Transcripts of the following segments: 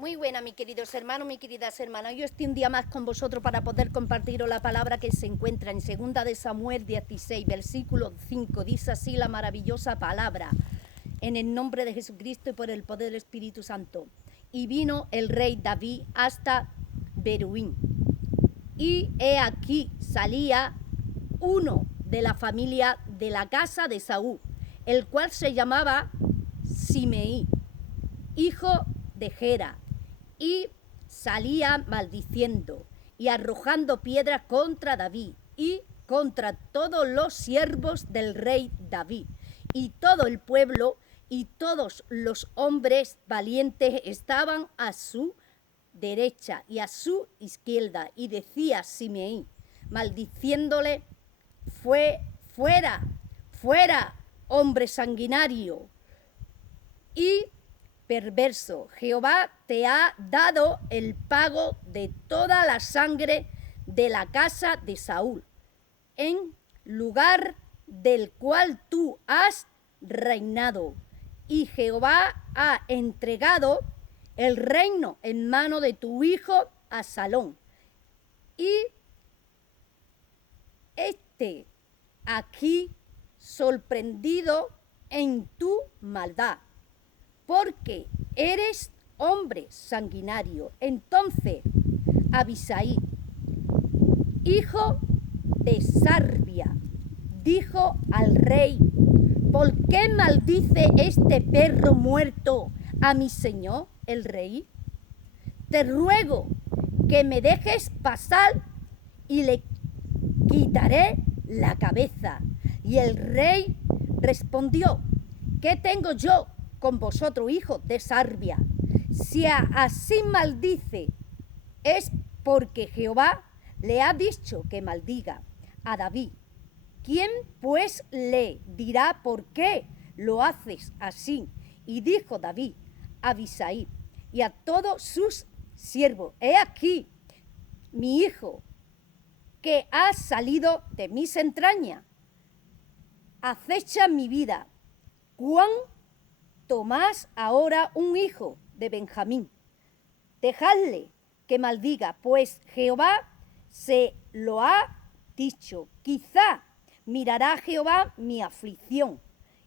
Muy buena, mis queridos hermanos, mis queridas hermanas. Yo estoy un día más con vosotros para poder compartiros la palabra que se encuentra en 2 de Samuel 16, versículo 5. Dice así la maravillosa palabra: en el nombre de Jesucristo y por el poder del Espíritu Santo. Y vino el rey David hasta Beruín. Y he aquí salía uno de la familia de la casa de Saúl, el cual se llamaba Simeí, hijo de Gera, y salía maldiciendo y arrojando piedras contra David y contra todos los siervos del rey David. Y todo el pueblo y todos los hombres valientes estaban a su derecha y a su izquierda. Y decía Simeí, maldiciéndole: fuera, fuera, hombre sanguinario y perverso. Jehová te ha dado el pago de toda la sangre de la casa de Saúl, en lugar del cual tú has reinado. Y Jehová ha entregado el reino en mano de tu hijo Absalón. Y aquí sorprendido en tu maldad, porque eres hombre sanguinario. Entonces Abisai, hijo de Sarbia, dijo al rey: ¿por qué maldice este perro muerto a mi señor el rey? Te ruego que me dejes pasar y le quitaré la cabeza. Y el rey respondió: ¿qué tengo yo con vosotros, hijos de Sarbia? Si así maldice, es porque Jehová le ha dicho que maldiga a David. ¿Quién pues le dirá por qué lo haces así? Y dijo David a Abisai y a todos sus siervos: he aquí mi hijo, que ha salido de mis entrañas, acecha mi vida. ¿Cuánto más ahora un hijo de Benjamín? Dejadle que maldiga, pues Jehová se lo ha dicho. Quizá mirará Jehová mi aflicción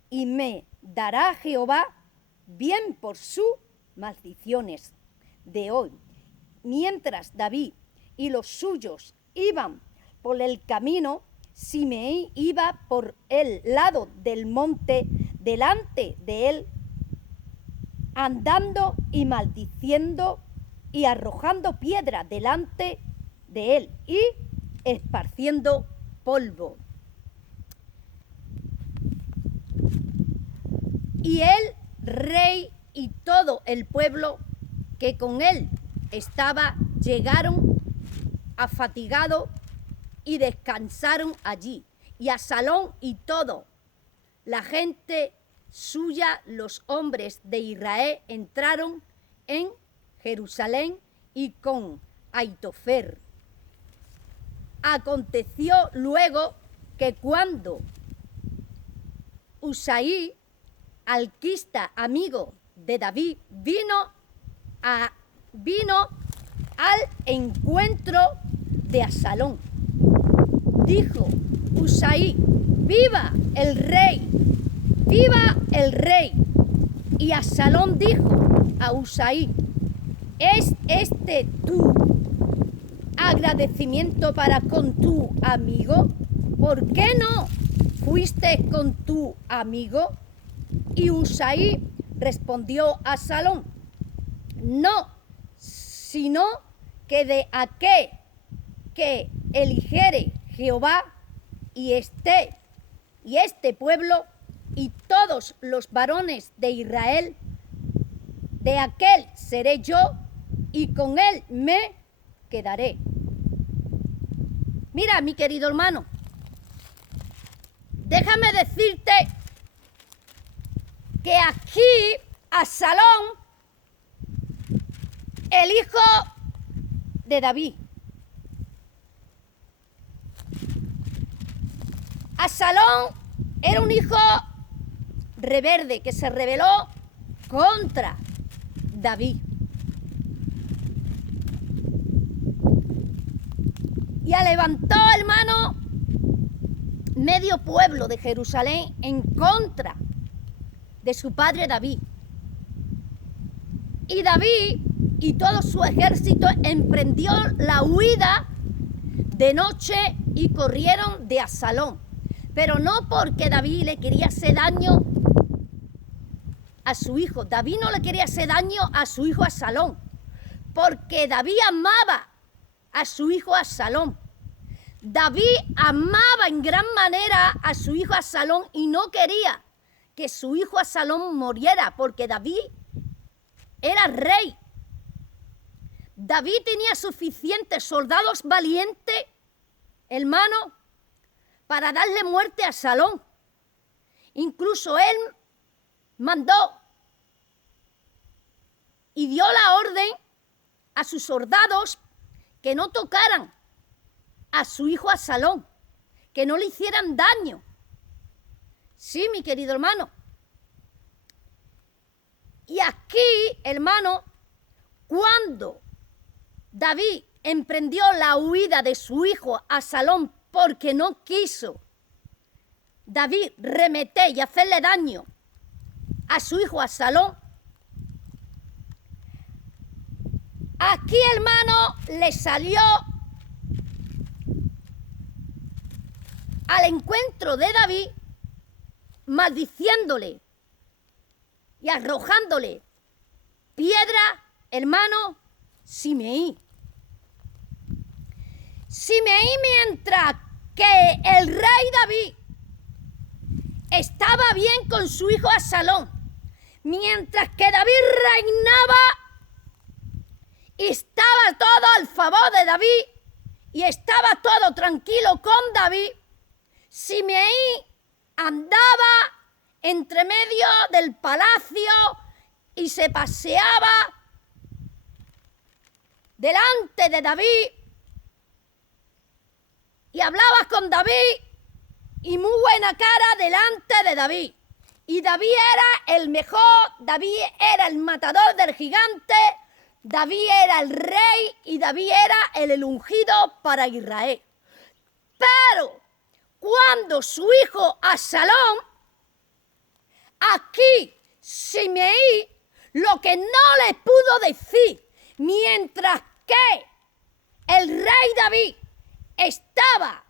y me dará Jehová bien por sus maldiciones de hoy. Mientras David y los suyos iban por el camino, Simeí iba por el lado del monte delante de él, andando y maldiciendo y arrojando piedra delante de él y esparciendo polvo. Y el rey y todo el pueblo que con él estaba llegaron afatigados y descansaron allí. Y Absalón y todo la gente suya, los hombres de Israel, entraron en Jerusalén y con Aitofer. Aconteció luego que cuando Usai, arquista amigo de David, vino al encuentro de Absalón, dijo Usai: ¡viva el rey! ¡Viva el rey! Y Absalón dijo a Usai: ¿es este tu agradecimiento para con tu amigo? ¿Por qué no fuiste con tu amigo? Y Usai respondió a Absalón: no, sino que de aquel que eligiere Jehová y este pueblo y todos los varones de Israel, de aquel seré yo y con él me quedaré. Mira, mi querido hermano, déjame decirte que aquí Absalón, el hijo de David, Absalón era un hijo rebelde que se rebeló contra David. levantó, hermano, medio pueblo de Jerusalén en contra de su padre David. Y David y todo su ejército emprendió la huida de noche y corrieron de Absalón. Pero no porque David le quería hacer daño a su hijo. David no le quería hacer daño a su hijo Absalón, porque David amaba a su hijo Absalón. David amaba en gran manera a su hijo Absalón y no quería que su hijo Absalón muriera, porque David era rey. David tenía suficientes soldados valientes, hermano, para darle muerte a Absalón. Incluso él mandó y dio la orden a sus soldados que no tocaran a su hijo Absalón, que no le hicieran daño. Sí, mi querido hermano. Y aquí, hermano, cuando David emprendió la huida de su hijo Absalón porque no quiso David remeter y hacerle daño a su hijo Absalón, aquí, hermano, le salió al encuentro de David maldiciéndole y arrojándole piedra, hermano, Simeí. Simeí, mientras que el rey David estaba bien con su hijo Absalón, mientras que David reinaba y estaba todo al favor de David y estaba todo tranquilo con David, Simeí andaba entre medio del palacio y se paseaba delante de David y hablaba con David y muy buena cara delante de David. Y David era el mejor, David era el matador del gigante, David era el rey y David era el ungido para Israel. Pero cuando su hijo Absalón, aquí Simeí, lo que no le pudo decir, mientras que el rey David estaba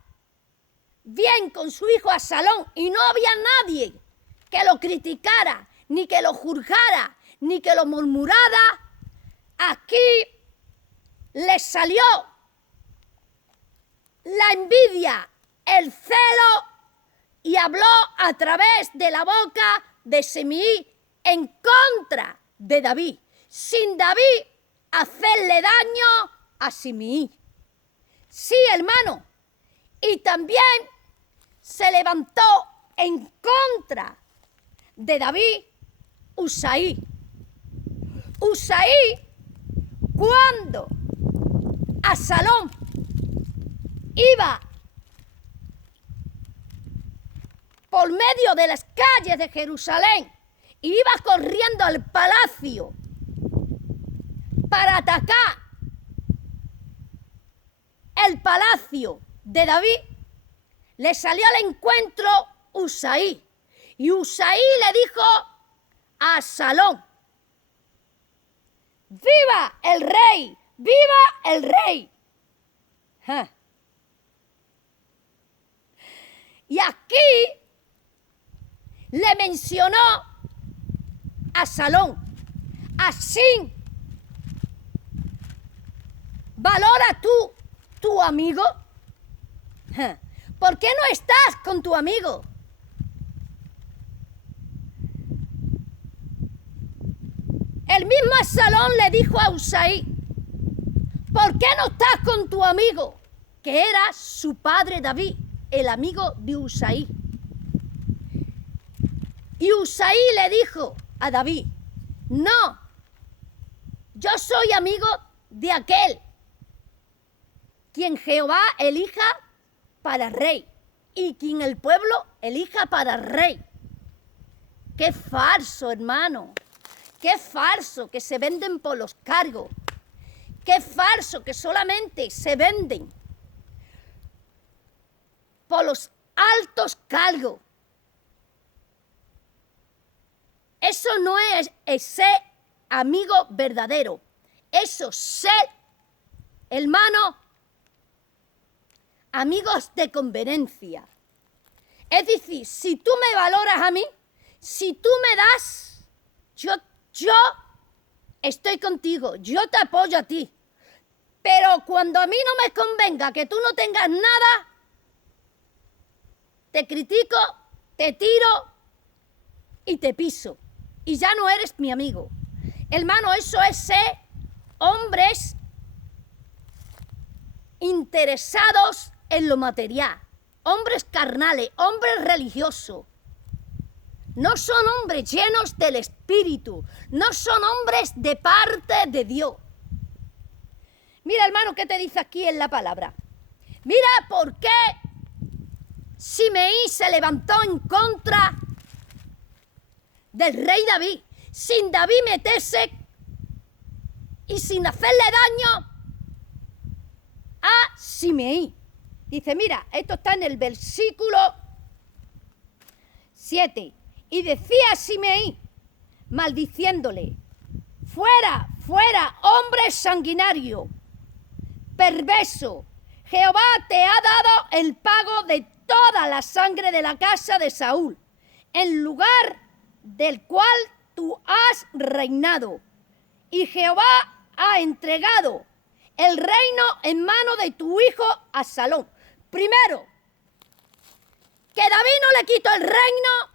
bien con su hijo Absalón y no había nadie que lo criticara, ni que lo juzgara, ni que lo murmurara, aquí le salió la envidia, el celo, y habló a través de la boca de Simeí en contra de David, sin David hacerle daño a Simeí. Sí, hermano, y también se levantó en contra de David Usaí. Usaí, cuando Absalón iba por medio de las calles de Jerusalén y iba corriendo al palacio para atacar el palacio de David, le salió al encuentro Usaí. Y Usaí le dijo a Absalón: ¡viva el rey! ¡Viva el rey! ¡Ja! Y aquí le mencionó a Absalón: así valora tú tu amigo. ¡Ja! ¿Por qué no estás con tu amigo? El mismo Absalón le dijo a Usaí: ¿por qué no estás con tu amigo? Que era su padre David, el amigo de Usaí. Y Usaí le dijo a David: no, yo soy amigo de aquel quien Jehová elija para rey y quien el pueblo elija para rey. ¡Qué falso, hermano! ¡Qué falso que se venden por los cargos! ¡Qué falso que solamente se venden por los altos cargos. Eso no es ser amigo verdadero. Eso es ser, hermano, amigos de conveniencia. Es decir, si tú me valoras a mí, si tú me das, yo estoy contigo, yo te apoyo a ti. Pero cuando a mí no me convenga que tú no tengas nada, te critico, te tiro y te piso. Y ya no eres mi amigo. Hermano, eso es ser hombres interesados en lo material. Hombres carnales, hombres religiosos. No son hombres llenos del Espíritu. No son hombres de parte de Dios. Mira, hermano, ¿qué te dice aquí en la palabra? Mira por qué Simeí se levantó en contra del rey David, sin David meterse y sin hacerle daño a Simeí. Dice, mira, esto está en el versículo 7. Y decía Simeí, maldiciéndole, fuera, fuera, hombre sanguinario, perverso, Jehová te ha dado el pago de toda la sangre de la casa de Saúl, en lugar del cual tú has reinado. Y Jehová ha entregado el reino en mano de tu hijo Absalón. Primero, que David no le quitó el reino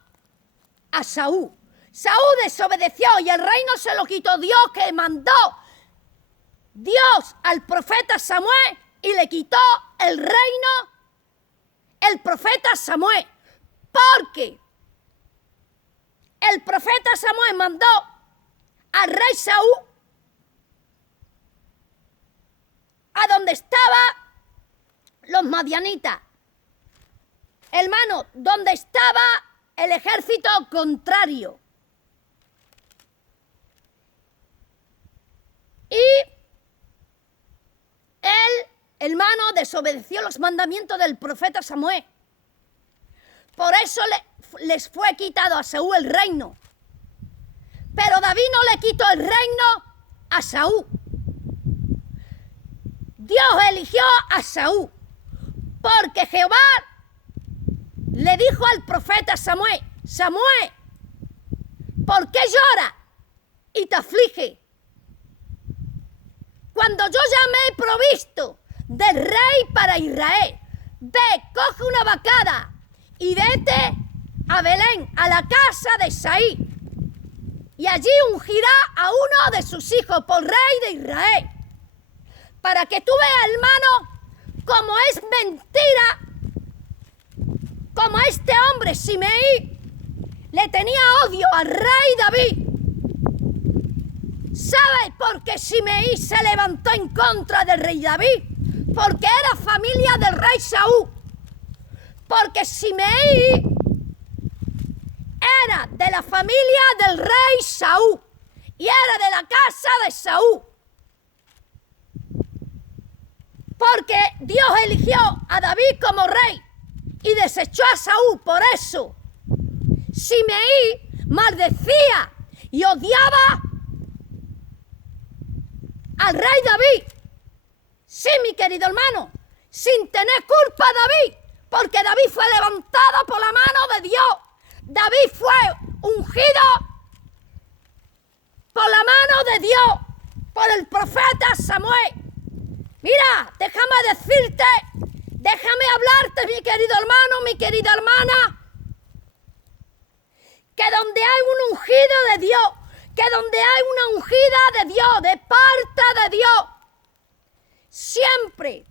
a Saúl. Saúl desobedeció y el reino se lo quitó Dios, que mandó Dios al profeta Samuel y le quitó el reino el profeta Samuel. Porque el profeta Samuel mandó al rey Saúl a donde estaban los madianitas. Hermano, donde estaba el ejército contrario. Y él, hermano, desobedeció los mandamientos del profeta Samuel. Por eso les fue quitado a Saúl el reino. Pero David no le quitó el reino a Saúl. Dios eligió a Saúl porque Jehová le dijo al profeta Samuel, Samuel, ¿por qué llora y te aflige? Cuando yo ya me he provisto del rey para Israel, ve, coge una vacada y vete a Belén, a la casa de Isaí, y allí ungirá a uno de sus hijos por rey de Israel, para que tú veas, hermano, cómo es mentira, como este hombre Simeí le tenía odio al rey David. ¿Sabes por qué Simeí se levantó en contra del rey David? Porque era familia del rey Saúl. Porque Simeí era de la familia del rey Saúl y era de la casa de Saúl. Porque Dios eligió a David como rey y desechó a Saúl. Por eso Simeí maldecía y odiaba al rey David. Sí, mi querido hermano, sin tener culpa David, porque David fue levantado por la mano de Dios. David fue ungido por la mano de Dios, por el profeta Samuel. Mira, déjame decirte, déjame hablarte, mi querido hermano, mi querida hermana, que donde hay un ungido de Dios, que donde hay una ungida de Dios, de parte de Dios, siempre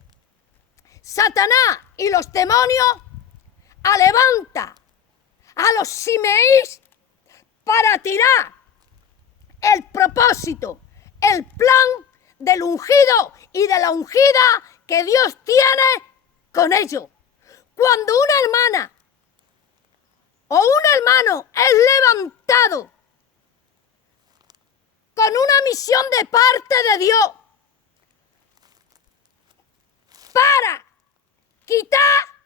Satanás y los demonios levanta a los Simeís para tirar el propósito, el plan del ungido y de la ungida que Dios tiene con ellos. Cuando una hermana o un hermano es levantado con una misión de parte de Dios para quitar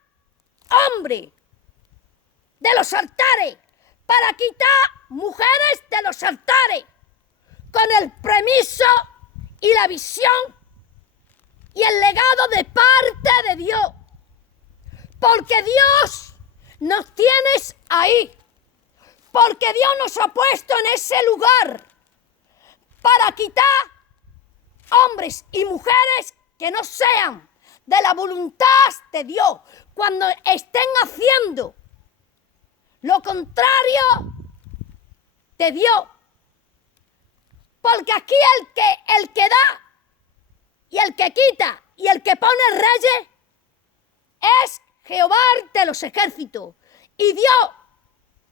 hombres de los altares, para quitar mujeres de los altares, con el permiso y la visión y el legado de parte de Dios. Porque Dios nos tiene ahí, porque Dios nos ha puesto en ese lugar para quitar hombres y mujeres que no sean de la voluntad de Dios, cuando estén haciendo lo contrario de Dios. Porque aquí el que da y el que quita y el que pone reyes es Jehová de los ejércitos. Y Dios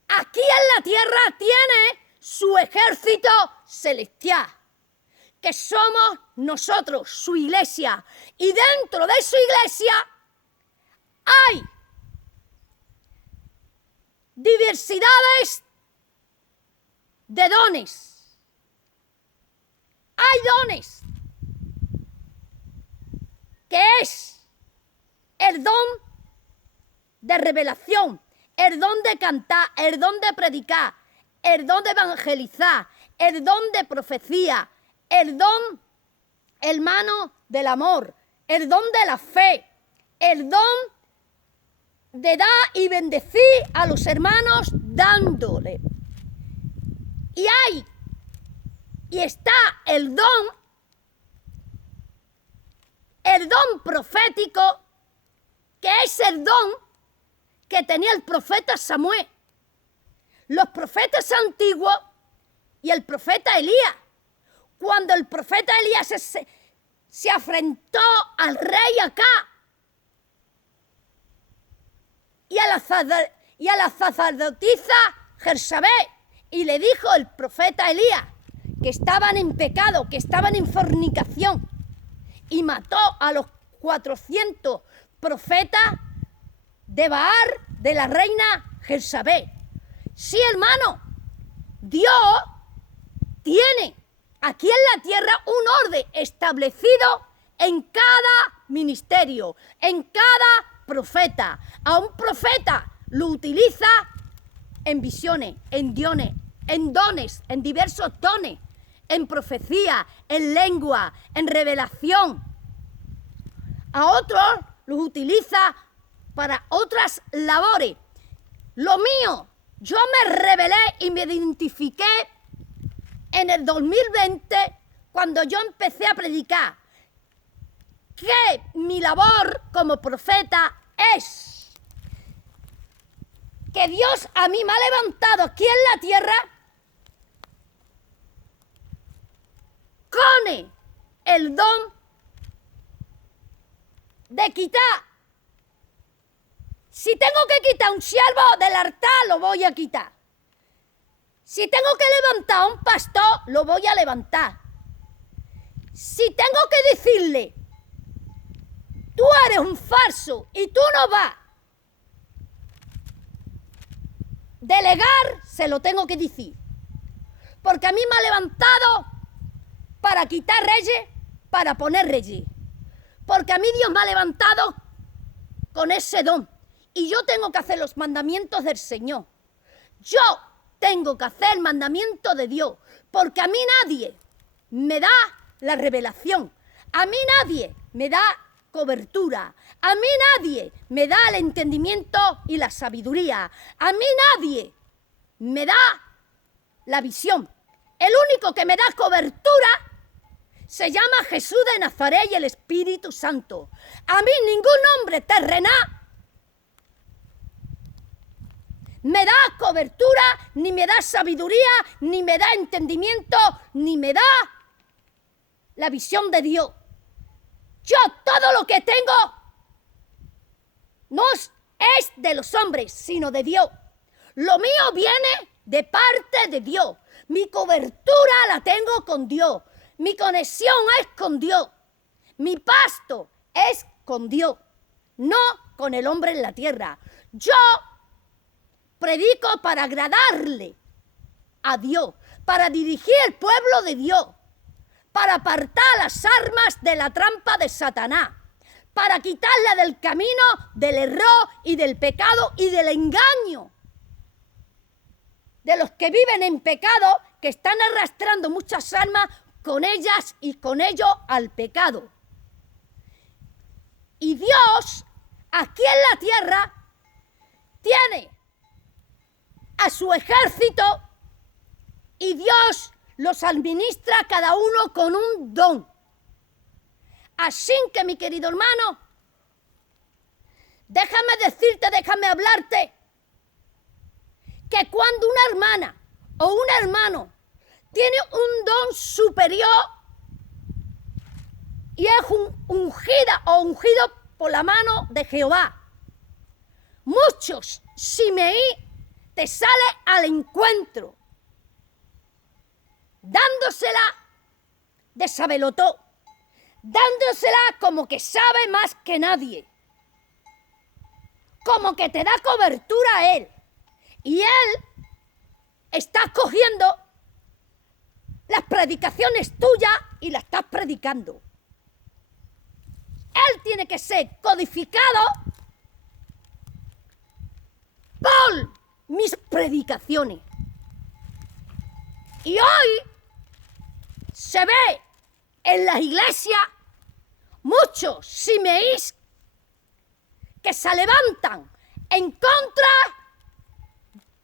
aquí en la tierra tiene su ejército celestial, que somos nosotros, su iglesia. Y dentro de su iglesia hay diversidades de dones. Hay dones que es el don de revelación, el don de cantar, el don de predicar, el don de evangelizar, el don de profecía, el don, hermano, del amor, el don de la fe, el don de dar y bendecir a los hermanos dándole. Y está el don profético, que es el don que tenía el profeta Samuel, los profetas antiguos y el profeta Elías. Cuando el profeta Elías se afrentó al rey Acab y a la sacerdotisa Jezabel, y le dijo el profeta Elías que estaban en pecado, que estaban en fornicación, y mató a los 400 profetas de Baal, de la reina Jezabel. Sí, hermano, Dios tiene aquí en la tierra un orden establecido en cada ministerio, en cada profeta. A un profeta lo utiliza en visiones, en dones, en diversos dones, en profecía, en lengua, en revelación. A otros los utiliza para otras labores. Lo mío, yo me revelé y me identifiqué en el 2020, cuando yo empecé a predicar, que mi labor como profeta es que Dios a mí me ha levantado aquí en la tierra con el don de quitar. Si tengo que quitar un siervo del altar, lo voy a quitar. Si tengo que levantar a un pastor, lo voy a levantar. Si tengo que decirle, tú eres un falso y tú no vas, delegar, se lo tengo que decir. Porque a mí me ha levantado para quitar reyes, para poner reyes. Porque a mí Dios me ha levantado con ese don. Y yo tengo que hacer los mandamientos del Señor. Yo tengo que hacer el mandamiento de Dios. Porque a mí nadie me da la revelación. A mí nadie me da cobertura. A mí nadie me da el entendimiento y la sabiduría. A mí nadie me da la visión. El único que me da cobertura se llama Jesús de Nazaret y el Espíritu Santo. A mí ningún hombre terrenal me da cobertura, ni me da sabiduría, ni me da entendimiento, ni me da la visión de Dios. Yo todo lo que tengo no es de los hombres, sino de Dios. Lo mío viene de parte de Dios. Mi cobertura la tengo con Dios. Mi conexión es con Dios. Mi pasto es con Dios, no con el hombre en la tierra. Yo predico para agradarle a Dios, para dirigir el pueblo de Dios, para apartar las armas de la trampa de Satanás, para quitarla del camino, del error y del pecado y del engaño. De los que viven en pecado, que están arrastrando muchas almas con ellas y con ellos al pecado. Y Dios, aquí en la tierra, tiene a su ejército y Dios los administra cada uno con un don. Así que, mi querido hermano, déjame decirte, déjame hablarte, que cuando una hermana o un hermano tiene un don superior y es ungida o ungido por la mano de Jehová, muchos, Simeí, te sale al encuentro, dándosela de sabelotó, dándosela como que sabe más que nadie, como que te da cobertura a él, y él está cogiendo las predicaciones tuyas y las estás predicando. Él tiene que ser codificado por mis predicaciones. Y hoy se ve en las iglesias muchos simeís que se levantan en contra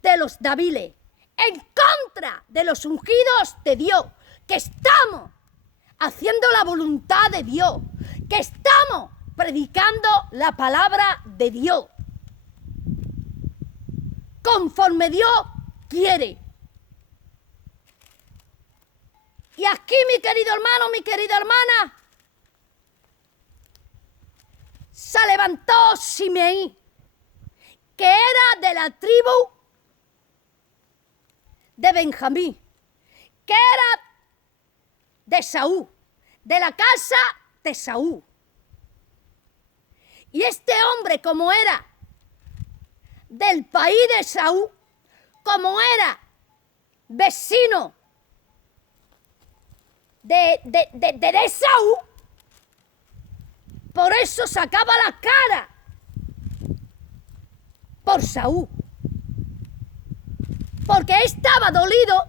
de los daviles, en contra de los ungidos de Dios, que estamos haciendo la voluntad de Dios, que estamos predicando la palabra de Dios, conforme Dios quiere. Y aquí, mi querido hermano, mi querida hermana, se levantó Simeí, que era de la tribu de Benjamín, que era de Saúl, de la casa de Saúl. Y este hombre, como era del país de Saúl, como era vecino de Saúl, por eso sacaba la cara por Saúl, porque estaba dolido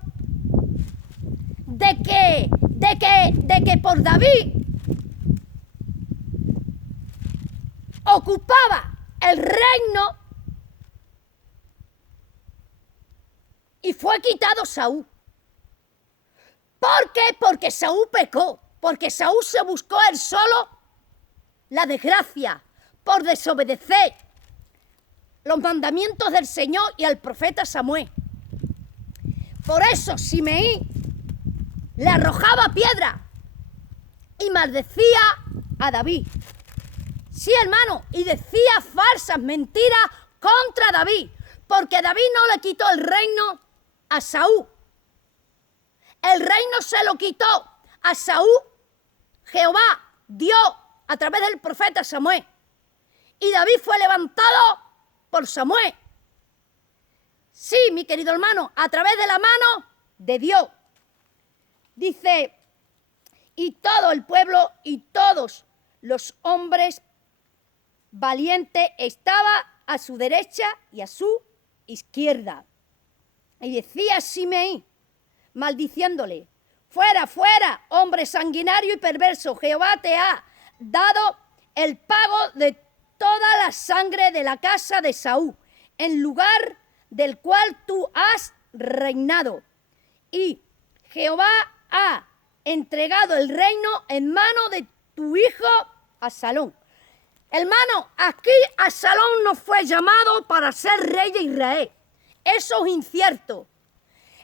de que por David ocupaba el reino y fue quitado Saúl. ¿Por qué? Porque Saúl pecó, porque Saúl se buscó él solo la desgracia por desobedecer los mandamientos del Señor y al profeta Samuel. Por eso Simeí le arrojaba piedra y maldecía a David. Sí, hermano, y decía falsas mentiras contra David, porque David no le quitó el reino a Saúl. El reino se lo quitó a Saúl, Jehová, Dios, a través del profeta Samuel. Y David fue levantado por Samuel. Sí, mi querido hermano, a través de la mano de Dios. Dice, y todo el pueblo y todos los hombres valientes estaba a su derecha y a su izquierda. Y decía Simeí, maldiciéndole, fuera, fuera, hombre sanguinario y perverso, Jehová te ha dado el pago de toda la sangre de la casa de Saúl, en lugar del cual tú has reinado. Y Jehová ha entregado el reino en mano de tu hijo Absalón. Hermano, aquí Absalón no fue llamado para ser rey de Israel. Eso es incierto.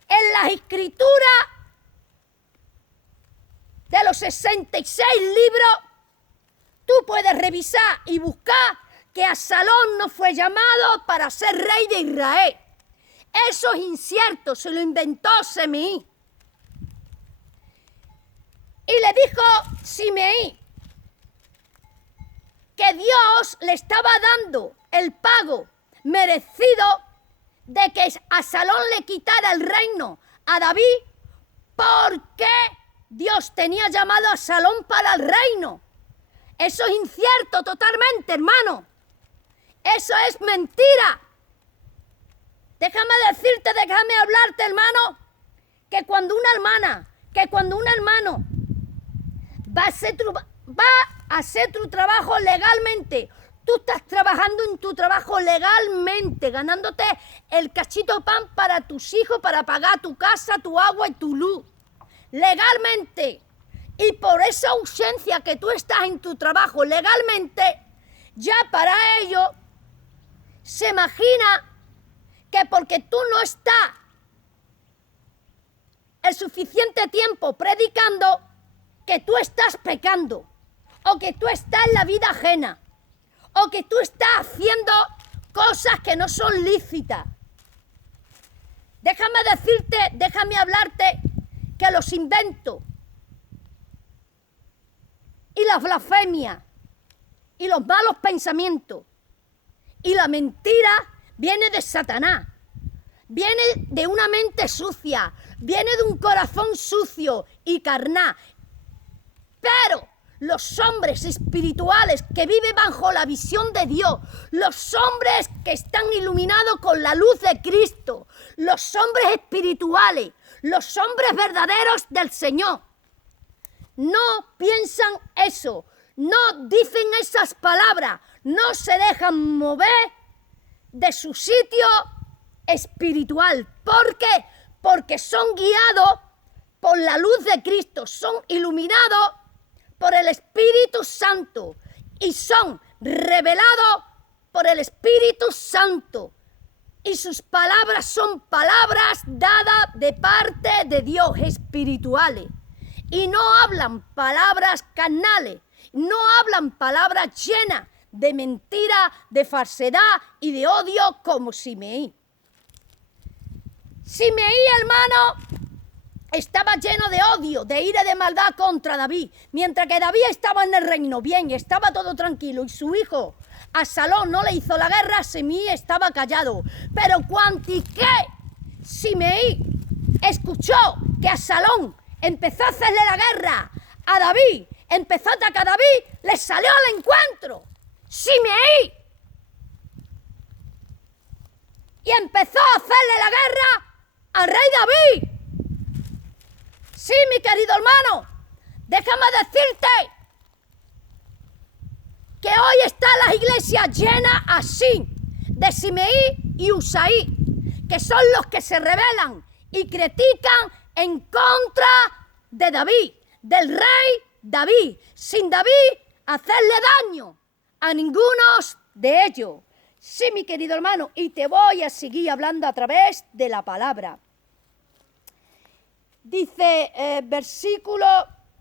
En las escrituras de los 66 libros, tú puedes revisar y buscar que Absalón no fue llamado para ser rey de Israel. Eso es incierto, se lo inventó Simeí. Y le dijo Simeí que Dios le estaba dando el pago merecido de que Absalón le quitara el reino a David, porque Dios tenía llamado a Absalón para el reino. Eso es incierto totalmente, hermano. Eso es mentira. Déjame decirte, déjame hablarte, hermano, que cuando un hermano va a hacer tu trabajo legalmente, tú estás trabajando en tu trabajo legalmente, ganándote el cachito pan para tus hijos, para pagar tu casa, tu agua y tu luz. Legalmente. Y por esa ausencia que tú estás en tu trabajo legalmente, ya para ello se imagina que porque tú no estás el suficiente tiempo predicando, que tú estás pecando, o que tú estás en la vida ajena, o que tú estás haciendo cosas que no son lícitas. Déjame decirte, déjame hablarte que los inventos y las blasfemias y los malos pensamientos y la mentira viene de Satanás, viene de una mente sucia, viene de un corazón sucio y carnal. Pero los hombres espirituales que viven bajo la visión de Dios, los hombres que están iluminados con la luz de Cristo, los hombres espirituales, los hombres verdaderos del Señor, no piensan eso, no dicen esas palabras, no se dejan mover de su sitio espiritual. ¿Por qué? Porque son guiados por la luz de Cristo, son iluminados por el Espíritu Santo y son revelados por el Espíritu Santo. Y sus palabras son palabras dadas de parte de Dios, espirituales. Y no hablan palabras carnales, no hablan palabras llenas de mentira, de falsedad y de odio como Simeí. Simeí, hermano, estaba lleno de odio, de ira y de maldad contra David. Mientras que David estaba en el reino bien, estaba todo tranquilo, y su hijo Absalón no le hizo la guerra, Simeí estaba callado. Pero cuando Simeí escuchó que Absalón empezó a hacerle la guerra a David, empezó a atacar a David, le salió al encuentro Simeí y empezó a hacerle la guerra al rey David. Sí, mi querido hermano, déjame decirte que hoy están las iglesias llenas así, de Simeí y Usaí, que son los que se rebelan y critican en contra de David, del rey David, sin David hacerle daño a ninguno de ellos. Sí, mi querido hermano, y te voy a seguir hablando a través de la palabra. Dice versículo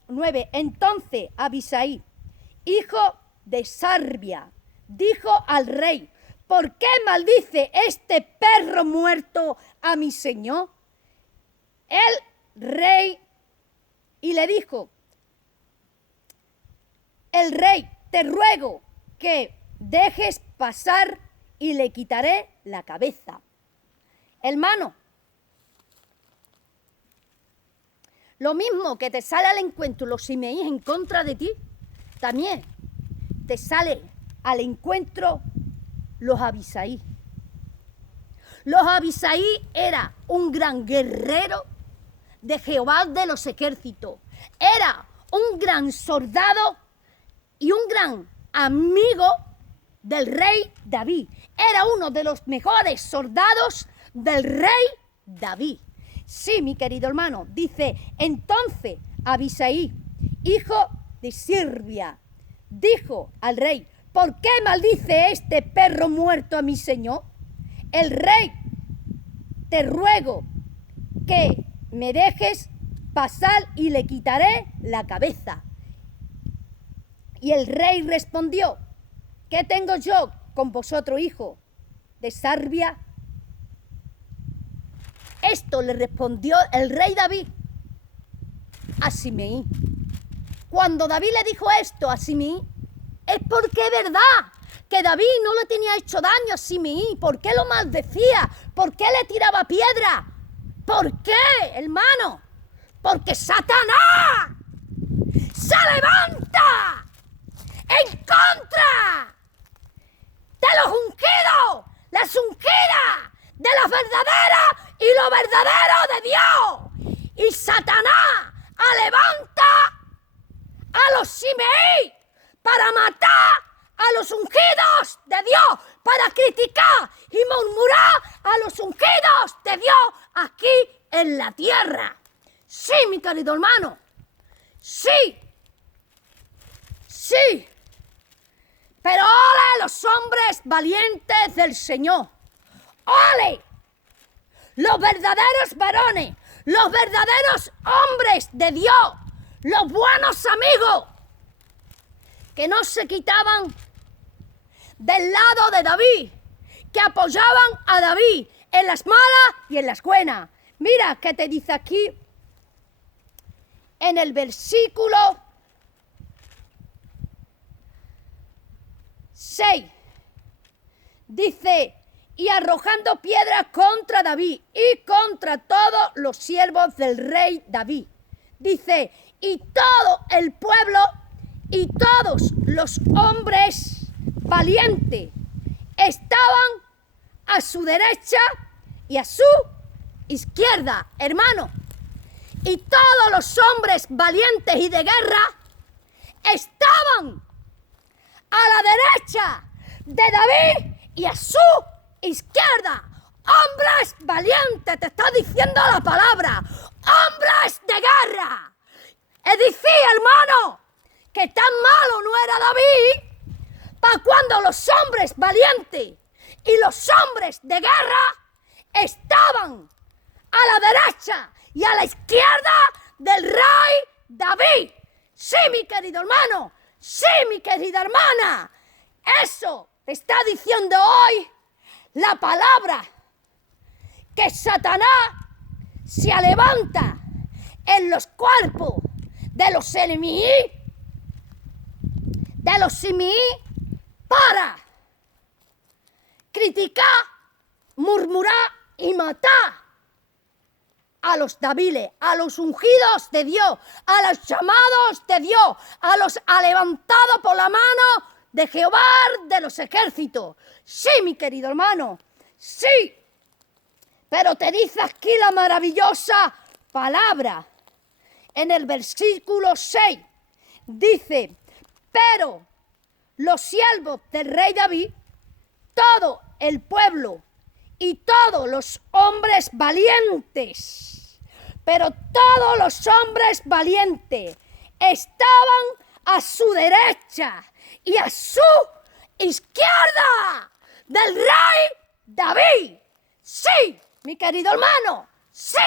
9, entonces Abisai, hijo de Sarbia, dijo al rey, ¿por qué maldice este perro muerto a mi señor? El rey, y le dijo, el rey, te ruego que dejes pasar y le quitaré la cabeza. Hermano, lo mismo que te sale al encuentro los Simeí en contra de ti, también te sale al encuentro los Abisai. Los Abisai era un gran guerrero de Jehová de los ejércitos. Era un gran soldado y un gran amigo del rey David. Era uno de los mejores soldados del rey David. Sí, mi querido hermano, dice, entonces Abisai, hijo de Sarbia, dijo al rey, ¿por qué maldice este perro muerto a mi señor? El rey, te ruego que me dejes pasar y le quitaré la cabeza. Y el rey respondió, ¿qué tengo yo con vosotros, hijo de Sarbia? Esto le respondió el rey David a Simeí. Cuando David le dijo esto a Simeí, es porque es verdad que David no le tenía hecho daño a Simeí. ¿Por qué lo maldecía? ¿Por qué le tiraba piedra? ¿Por qué, hermano? Porque Satanás se levanta para matar a los ungidos de Dios, para criticar y murmurar a los ungidos de Dios aquí en la tierra. Sí, mi querido hermano, sí, sí. Pero ole a los hombres valientes del Señor. ¡Ole! Los verdaderos varones, los verdaderos hombres de Dios, los buenos amigos, que no se quitaban del lado de David, que apoyaban a David en las malas y en las buenas. Mira qué te dice aquí en el versículo 6. Dice, y arrojando piedras contra David y contra todos los siervos del rey David. Dice, y todo el pueblo y todos los hombres valientes estaban a su derecha y a su izquierda, hermano. Y todos los hombres valientes y de guerra estaban a la derecha de David y a su izquierda. Hombres valientes, te está diciendo la palabra. Hombres de guerra. Es decir, hermano, que tan malo no era David para cuando los hombres valientes y los hombres de guerra estaban a la derecha y a la izquierda del rey David. Sí, mi querido hermano, sí, mi querida hermana, eso te está diciendo hoy la palabra, que Satanás se levanta en los cuerpos de los enemigos, para criticar, murmurar y matar a los Daviles, a los ungidos de Dios, a los llamados de Dios, a los levantados por la mano de Jehová de los ejércitos. Sí, mi querido hermano, sí. Pero te dice aquí la maravillosa palabra. En el versículo 6 dice, pero los siervos del rey David, todo el pueblo y todos los hombres valientes, pero todos los hombres valientes estaban a su derecha y a su izquierda del rey David. Sí, mi querido hermano, sí.